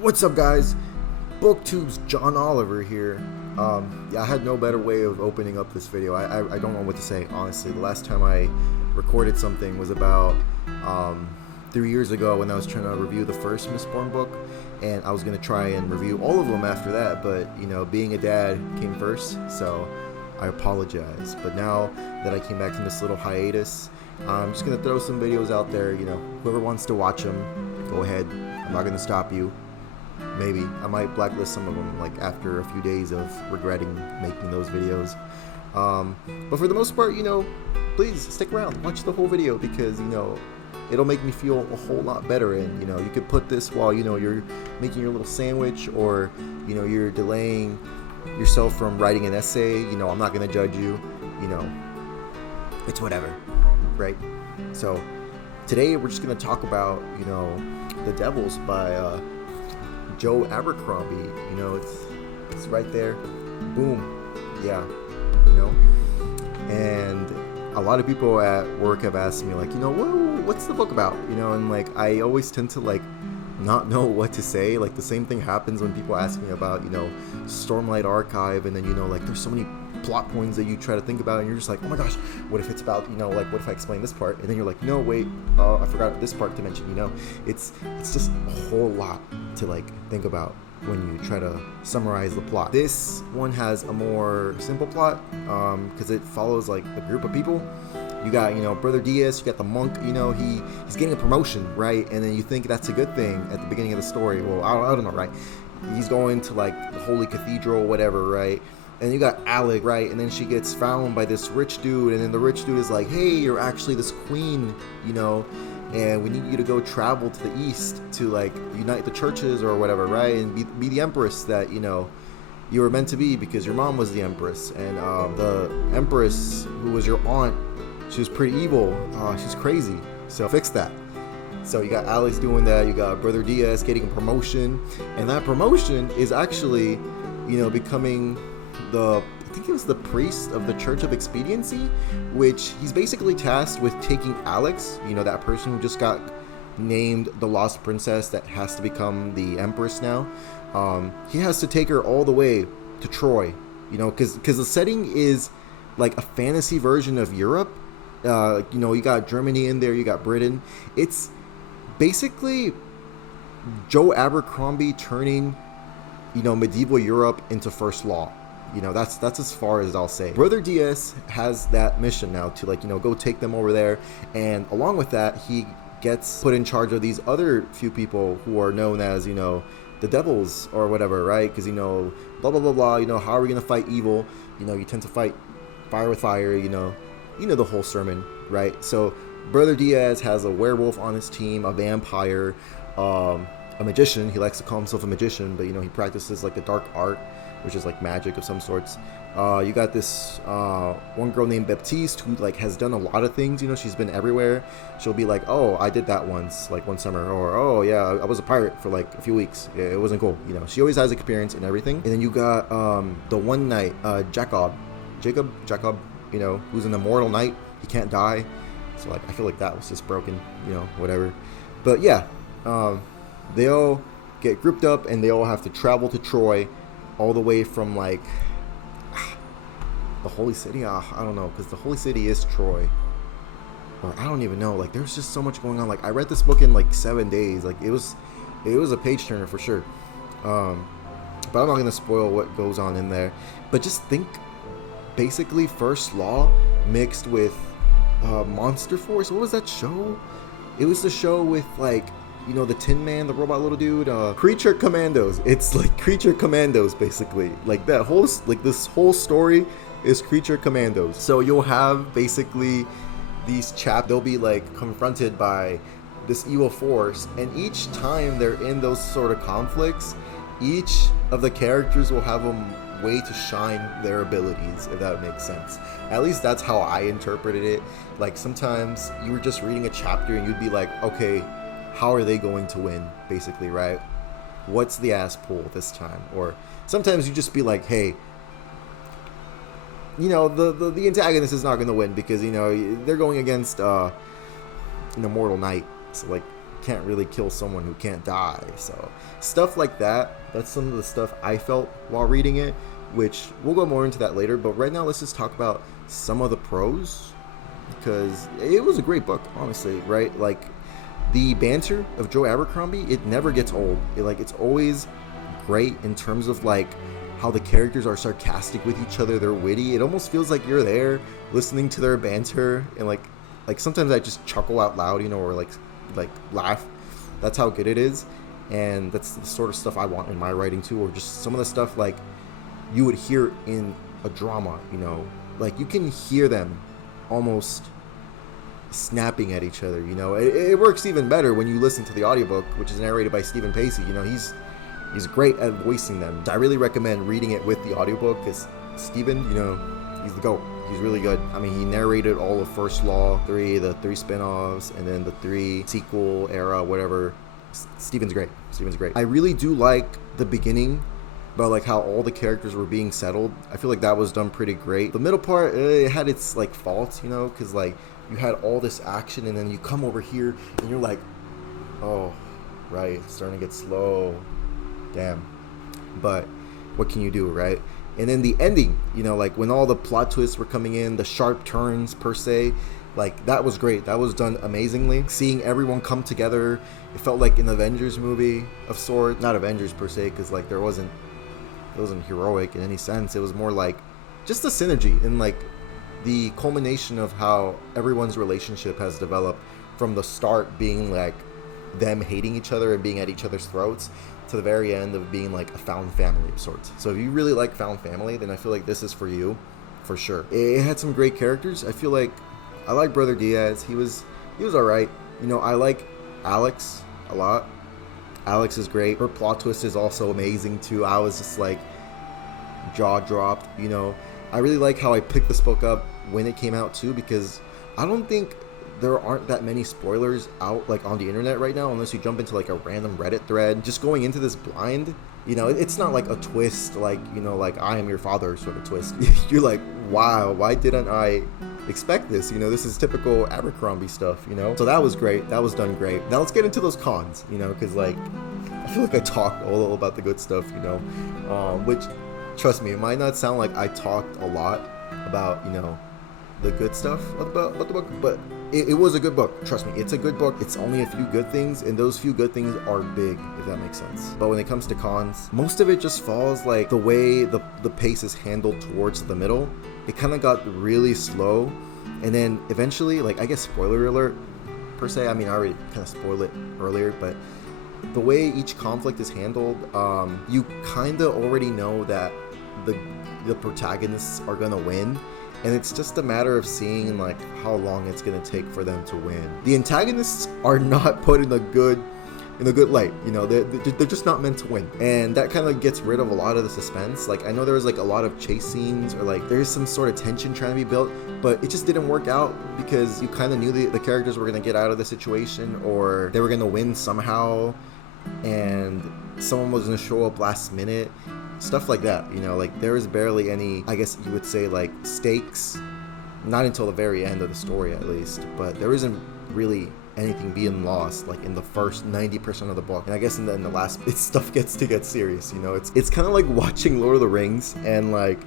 What's up, guys? Booktube's John Oliver here. Yeah, I had no better way of opening up this video. I don't know what to say, honestly. The last time I recorded something was about 3 years ago when I was trying to review the first Mistborn book, and I was going to try and review all of them after that, but, you know, being a dad came first, so I apologize. But now that I came back from this little hiatus, I'm just going to throw some videos out there. You know, whoever wants to watch them, go ahead. I'm not going to stop you. Maybe I might blacklist some of them like after a few days of regretting making those videos, but for the most part, you know, please stick around, watch the whole video, because you know it'll make me feel a whole lot better. And you know, you could put this while you know you're making your little sandwich, or you know you're delaying yourself from writing an essay. You know, I'm not gonna judge you. You know, it's whatever, right? So today we're just gonna talk about, you know, The Devils by Joe Abercrombie. You know, it's right there, boom, yeah, you know. And a lot of people at work have asked me, like, you know, what's the book about, you know, and like I always tend to like not know what to say. Like the same thing happens when people ask me about, you know, Stormlight Archive, and then you know, like there's so many plot points that you try to think about, and you're just like, oh my gosh, what if it's about, you know, like what if I explain this part, and then you're like, no wait, I forgot this part to mention. You know, it's just a whole lot to like think about when you try to summarize the plot. This one has a more simple plot because it follows like a group of people. You got, you know, Brother Diaz, you got the monk, you know, he's getting a promotion, right? And then you think that's a good thing at the beginning of the story. Well, I don't know, right? He's going to like the Holy Cathedral, whatever, right? And you got Alec, right? And then she gets found by this rich dude, and then the rich dude is like, hey, you're actually this queen, you know, and we need you to go travel to the east to like unite the churches or whatever, right? And be the empress that, you know, you were meant to be, because your mom was the empress, and the empress who was your aunt, she was pretty evil. She's crazy. So fix that. So you got Alex doing that. You got Brother Diaz getting a promotion, and that promotion is actually, you know, becoming I think it was the priest of the Church of Expediency, which he's basically tasked with taking Alex, you know, that person who just got named the Lost Princess that has to become the Empress now. He has to take her all the way to Troy, you know, because the setting is like a fantasy version of Europe. You know, you got Germany in there, you got Britain. It's basically Joe Abercrombie turning, you know, medieval Europe into First Law. You know, that's as far as I'll say. Brother Diaz has that mission now to, like, you know, go take them over there, and along with that, he gets put in charge of these other few people who are known as, you know, the devils or whatever, right? Because, you know, blah blah blah blah. You know, how are we gonna fight evil? You know, you tend to fight fire with fire. You know the whole sermon, right? So Brother Diaz has a werewolf on his team, a vampire, a magician. He likes to call himself a magician, but you know, he practices like the dark art, which is like magic of some sorts. You got this one girl named Baptiste who like has done a lot of things. You know, she's been everywhere. She'll be like, oh, I did that once, like one summer, or oh yeah, I was a pirate for like a few weeks. Yeah, it wasn't cool. You know, she always has experience in everything. And then you got the one knight, Jacob, you know, who's an immortal knight. He can't die. So like, I feel like that was just broken. You know, whatever. But yeah, they all get grouped up, and they all have to travel to Troy, all the way from like the Holy City. I don't know, because the Holy City is Troy, or I don't even know. Like, there's just so much going on. Like, I read this book in like 7 days. Like, it was a page turner for sure. But I'm not gonna spoil what goes on in there. But just think, basically First Law mixed with Monster Force. What was that show? It was the show with like, you know, the Tin Man, the robot little dude, Creature Commandos. It's like Creature Commandos, basically. Like that whole, like this whole story is Creature Commandos. So you'll have basically these they'll be like confronted by this evil force, and each time they're in those sort of conflicts, each of the characters will have a way to shine their abilities, if that makes sense. At least that's how I interpreted it. Like, sometimes you were just reading a chapter and you'd be like, okay, how are they going to win, basically, right? What's the ass pull this time? Or sometimes you just be like, hey, you know, the antagonist is not going to win, because, you know, they're going against an immortal knight. So like, can't really kill someone who can't die. So stuff like that, that's some of the stuff I felt while reading it, which we'll go more into that later. But right now, let's just talk about some of the pros, because it was a great book, honestly, right? Like, the banter of Joe Abercrombie, it never gets old. It's always great in terms of like how the characters are sarcastic with each other. They're witty. It almost feels like you're there listening to their banter, and like sometimes I just chuckle out loud, or like laugh. That's how good it is. And that's the sort of stuff I want in my writing too, or just some of the stuff like you would hear in a drama, like you can hear them almost snapping at each other. It works even better when you listen to the audiobook, which is narrated by Stephen Pacey. He's great at voicing them. I really recommend reading it with the audiobook, because Stephen, he's the GOAT. He's really good. I mean, he narrated all of First Law 3, the 3 spin-offs, and then the 3 sequel era, whatever. Stephen's great. I really do like the beginning, about like how all the characters were being settled. I feel like that was done pretty great. The middle part, it had its like faults, because like you had all this action, and then you come over here and you're like, oh, right, it's starting to get slow. Damn. But what can you do, right? And then the ending, like when all the plot twists were coming in, the sharp turns per se, like that was great. That was done amazingly. Seeing everyone come together, it felt like an Avengers movie of sorts. Not Avengers per se, because like it wasn't heroic in any sense. It was more like just the synergy and like the culmination of how everyone's relationship has developed, from the start being like them hating each other and being at each other's throats, to the very end of being like a found family of sorts. So if you really like found family, then I feel like this is for you, for sure. It had some great characters. I feel like I like Brother Diaz. He was all right. I like Alex a lot. Alex is great. Her plot twist is also amazing too. I was just like jaw dropped. I really like how I picked this book up when it came out too, because I don't think there aren't that many spoilers out like on the internet right now, unless you jump into like a random Reddit thread. Just going into this blind, it's not like a twist like like I Am Your Father sort of twist. You're like, wow, why didn't I expect this? This is typical Abercrombie stuff. So that was great. That was done great. Now let's get into those cons, because like I feel like I talked all about the good stuff, which, trust me, it might not sound like I talked a lot about the good stuff about the book, but it was a good book. Trust me, it's a good book. It's only a few good things, and those few good things are big, if that makes sense. But when it comes to cons, most of it just falls like the way the pace is handled towards the middle. It kind of got really slow, and then eventually, like, I guess spoiler alert per se, I mean, I already kind of spoiled it earlier, but the way each conflict is handled, you kind of already know that the protagonists are gonna win. And it's just a matter of seeing like how long it's gonna take for them to win. The antagonists are not put in a good light. They're just not meant to win, and that kind of gets rid of a lot of the suspense. Like, I know there was like a lot of chase scenes, or like there's some sort of tension trying to be built, but it just didn't work out because you kind of knew the characters were gonna get out of the situation, or they were gonna win somehow, and someone was gonna show up last minute. Stuff like that, like there was barely any, I guess you would say, like stakes, not until the very end of the story at least, but there isn't really anything being lost like in the first 90% of the book. And I guess in the last bit, stuff gets to get serious. It's kind of like watching Lord of the Rings and like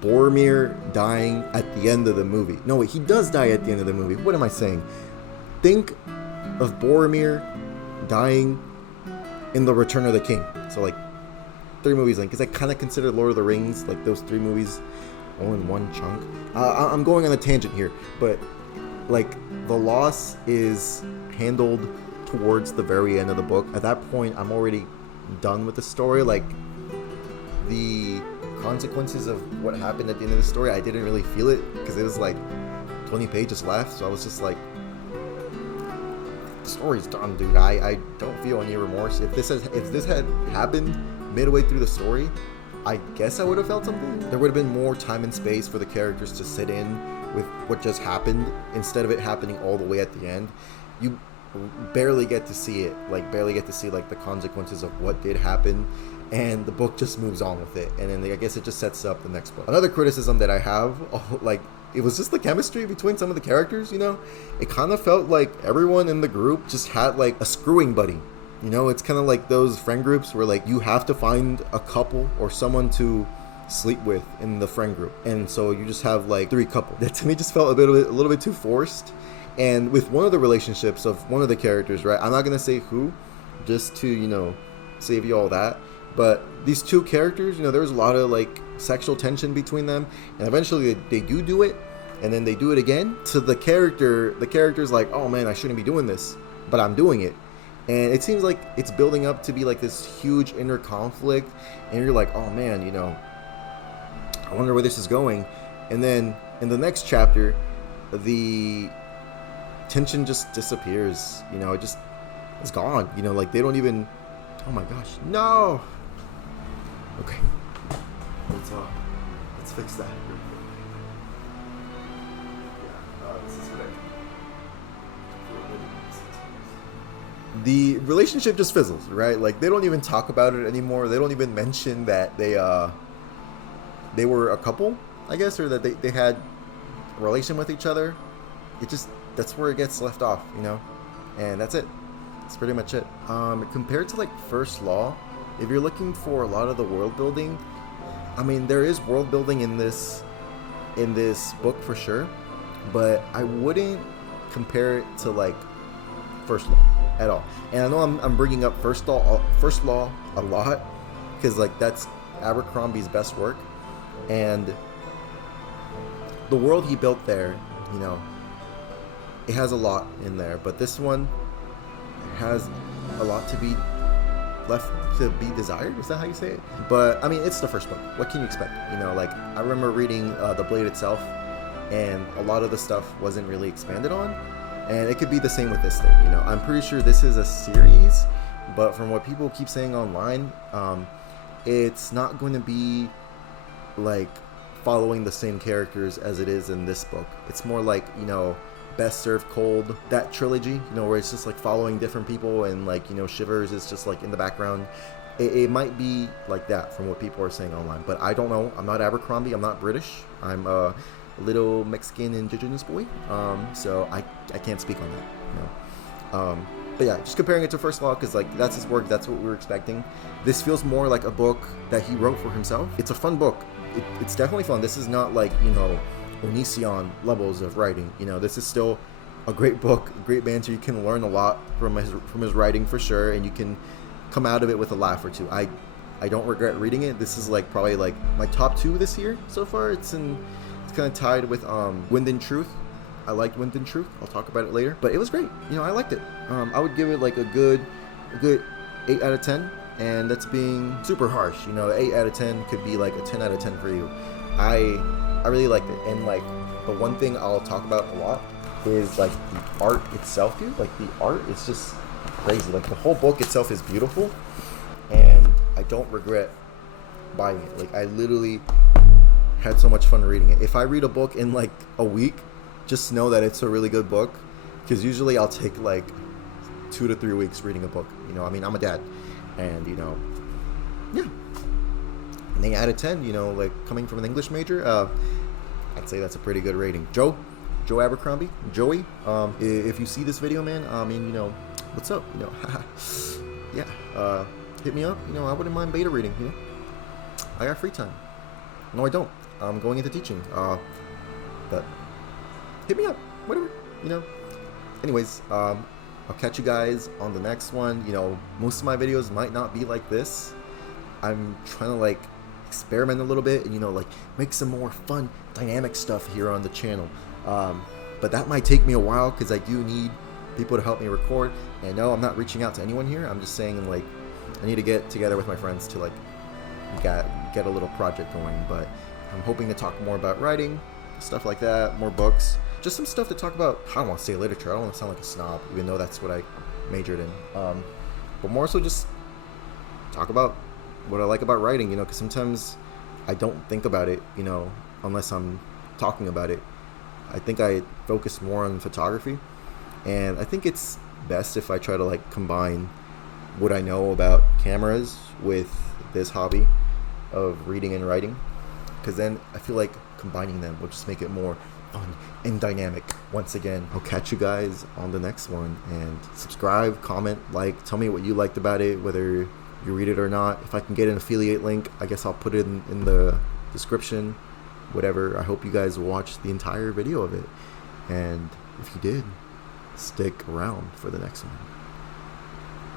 Boromir dying at the end of the movie. No, wait, he does die at the end of the movie. What am I saying? Think of Boromir dying in The Return of the King. So like 3 movies in, because I kind of consider Lord of the Rings like those 3 movies all in one chunk. I'm going on a tangent here, but like the loss is handled towards the very end of the book. At that point, I'm already done with the story. Like the consequences of what happened at the end of the story, I didn't really feel it because it was like 20 pages left. So I was just like, the story's done, dude. I don't feel any remorse. If this had happened midway through the story, I guess I would have felt something. There would have been more time and space for the characters to sit in with what just happened instead of it happening all the way at the end. You barely get to see it, like the consequences of what did happen, and the book just moves on with it, and then I guess it just sets up the next book. Another criticism that I have, like it was just the chemistry between some of the characters, you know? It kind of felt like everyone in the group just had like a screwing buddy. You know, it's kind of like those friend groups where like you have to find a couple or someone to sleep with in the friend group, and so you just have like 3 couples. That to me just felt a little bit too forced. And with one of the relationships of one of the characters, right, I'm not gonna say who, just to, you know, save you all that, but these 2 characters, you know, there's a lot of like sexual tension between them, and eventually they do it, and then they do it again. To the character's like, oh man, I shouldn't be doing this, but I'm doing it. And it seems like it's building up to be like this huge inner conflict, and you're like, oh man, you know, I wonder where this is going. And then in the next chapter, the tension just disappears. You know, it's gone. You know, like they don't even. Oh my gosh, no. Okay, let's fix that. This is what the relationship just fizzles, right? Like they don't even talk about it anymore. They don't even mention that they were a couple, I guess, or that they had a relation with each other. That's where it gets left off, you know, and that's it. That's pretty much it. Compared to like First Law, if you're looking for a lot of the world building, I mean, there is world building in this book for sure, but I wouldn't compare it to like First Law at all. And I know I'm bringing up First Law a lot because like that's Abercrombie's best work, and the world he built there, you know, it has a lot in there, but this one has a lot to be left to be desired. Is that how you say it? But I mean, it's the first book. What can you expect? You know, like I remember reading The Blade itself, and a lot of the stuff wasn't really expanded on, and it could be the same with this thing. You know, I'm pretty sure this is a series, but from what people keep saying online, it's not going to be like following the same characters as it is in this book. It's more like, you know, Best Served Cold, that trilogy, you know, where it's just like following different people, and like, you know, Shivers is just like in the background. It might be like that from what people are saying online, but I don't know. I'm not Abercrombie. I'm not British. I'm a little Mexican indigenous boy, so I can't speak on that, you know. But yeah, just comparing it to First Law, because like that's his work, that's what we were expecting. This feels more like a book that he wrote for himself. It's a fun book. It's definitely fun. This is not like, you know, Onision levels of writing. You know, this is still a great book, great banter. You can learn a lot from his writing for sure, and you can come out of it with a laugh or two. I don't regret reading it. This is like probably like my top 2 this year so far. It's kind of tied with Wind and Truth. I liked Wind and Truth. I'll talk about it later, but it was great. You know, I liked it. I would give it like a good 8 out of 10, and that's being super harsh. You know, 8 out of 10 could be like a 10 out of 10 for you. I really liked it, and like the one thing I'll talk about a lot is like the art itself, dude. Like the art is just crazy. Like the whole book itself is beautiful, and I don't regret buying it. Like I literally had so much fun reading it. If I read a book in like a week, just know that it's a really good book, because usually I'll take like 2 to 3 weeks reading a book. You know, I mean, I'm a dad, and you know, yeah. An 8 out of 10, you know, like coming from an English major, I'd say that's a pretty good rating. Joe Abercrombie, Joey, if you see this video, man, I mean, you know, what's up, you know, yeah, hit me up, you know, I wouldn't mind beta reading, you know, I got free time. No, I don't. I'm going into teaching, but hit me up, whatever, you know. Anyways, I'll catch you guys on the next one. You know, most of my videos might not be like this. I'm trying to like experiment a little bit and, you know, like make some more fun dynamic stuff here on the channel, but that might take me a while because I do need people to help me record. And no, I'm not reaching out to anyone here. I'm just saying, like, I need to get together with my friends to like get a little project going. But I'm hoping to talk more about writing, stuff like that, more books, just some stuff to talk about. I don't want to say literature, I don't want to sound like a snob, even though that's what I majored in, but more so just talk about what I like about writing, you know, because sometimes I don't think about it, you know, unless I'm talking about it. I think I focus more on photography, and I think it's best if I try to like combine what I know about cameras with this hobby of reading and writing, because then I feel like combining them will just make it more fun and dynamic once again. I'll catch you guys on the next one, and subscribe, comment, like, tell me what you liked about it, whether you read it or not. If I can get an affiliate link, I guess I'll put it in the description, whatever. I hope you guys watched the entire video of it, and if you did, stick around for the next one.